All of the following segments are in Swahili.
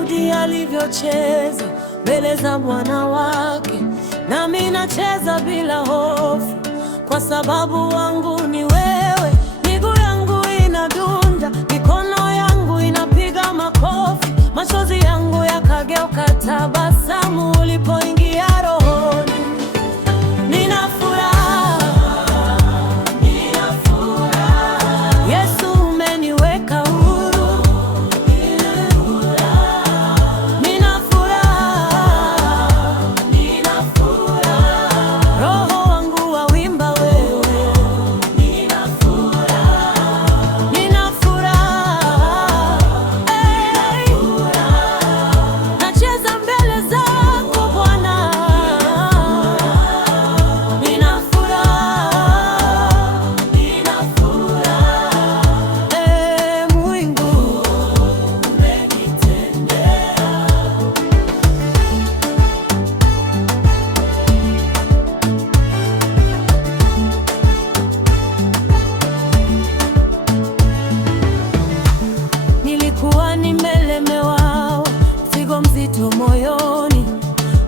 Daudi alivyocheza mbele za Bwana wake, nami nacheza bila hofu, kwa sababu wangu ni wewe. Miguu yangu inadunda, mikono yangu inapiga makofi, machozi yangu yakageuka tabasamu ulipoingia rohoni. Nina furaha, Yesu umeniweka huru. Nina furaha, roho wangu wawimba wewe. Nina furaha, nacheza mbele zako Bwana. Nina furaha, Mungu umenitendea. Nilikuwa nimelemewa, mzigo mzito moyoni,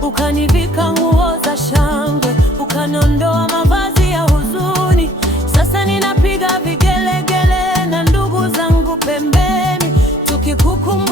ukanivika nguo za shangwe, ukaniondoa mavazi ya huzuni. Sasa ninapiga vigelegele na ndugu zangu pembeni, tukikukumbuka